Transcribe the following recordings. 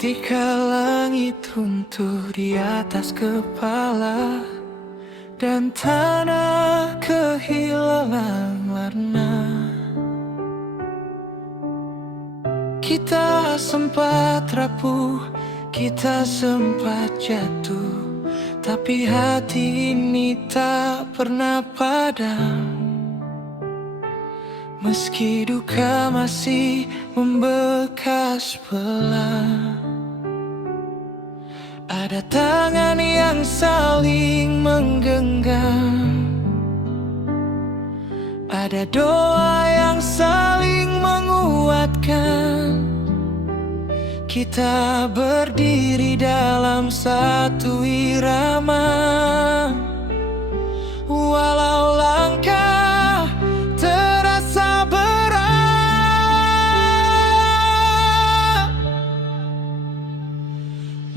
Ketika langit runtuh di atas kepala dan tanah kehilangan warna, kita sempat rapuh, kita sempat jatuh, tapi hati ini tak pernah padam. Meski duka masih membekas belah, ada tangan yang saling menggenggam, ada doa yang saling menguatkan. Kita berdiri dalam satu irama, walau langkah terasa berat.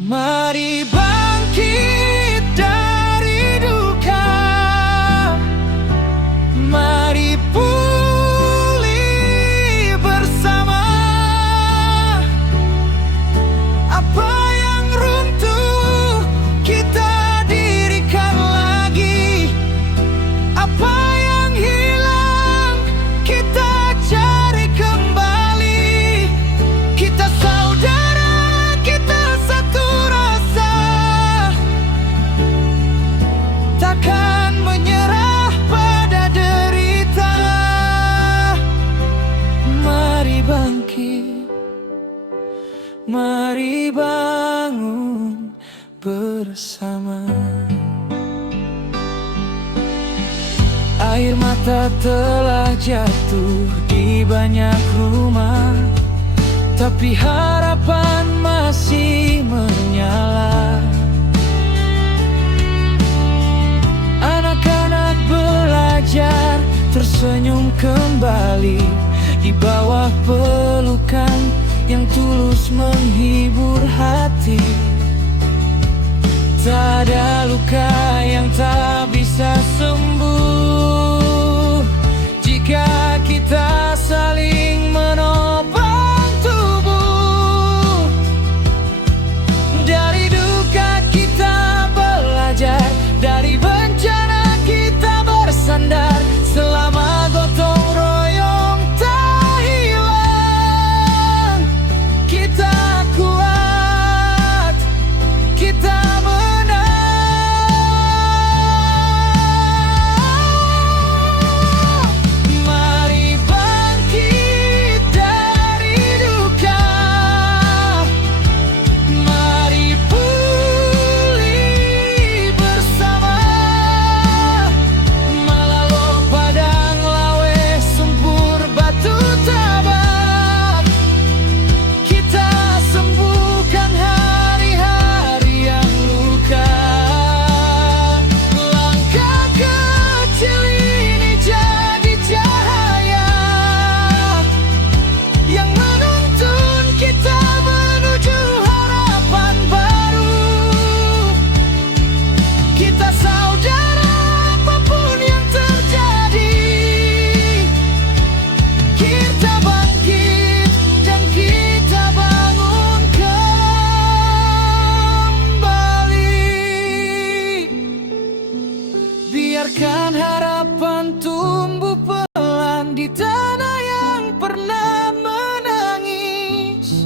Mari bangkit dari duka, mari pulih bersama. Apa yang runtuh kita dirikan lagi, apa yang hilang kita cari kembali. Kita saudara, kita satu rasa, takkan menyerah pada derita. Mari bangkit, mari bangun bersama. Air mata telah jatuh di banyak rumah, tapi harapan masih menyala. Anak-anak belajar tersenyum kembali di bawah pelukan yang tulus menghibur hati. Tak ada luka yang tak bisa sembuh jika kita saling menopang tubuh. Dari duka kita belajar, dari bencana kita bersandar. Selama gotong royong tak hilang, kita kuat, kita menang. Mari bangkit dari duka, mari pulih bersama. Malalo padang lawe sempur batu tabak, kita sembuhkan hari-hari yang luka. Langkah kecil ini jadi cahaya yang menuntun kita menuju harapan baru. Kita saudara, apapun yang terjadi, kita bangkit dan kita bangun kembali. Biarkan harapan tumbuh pelan di tanah yang pernah menangis,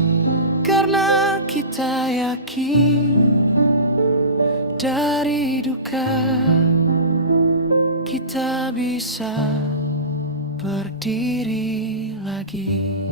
karena kita yakin dari duka kita bisa berdiri lagi.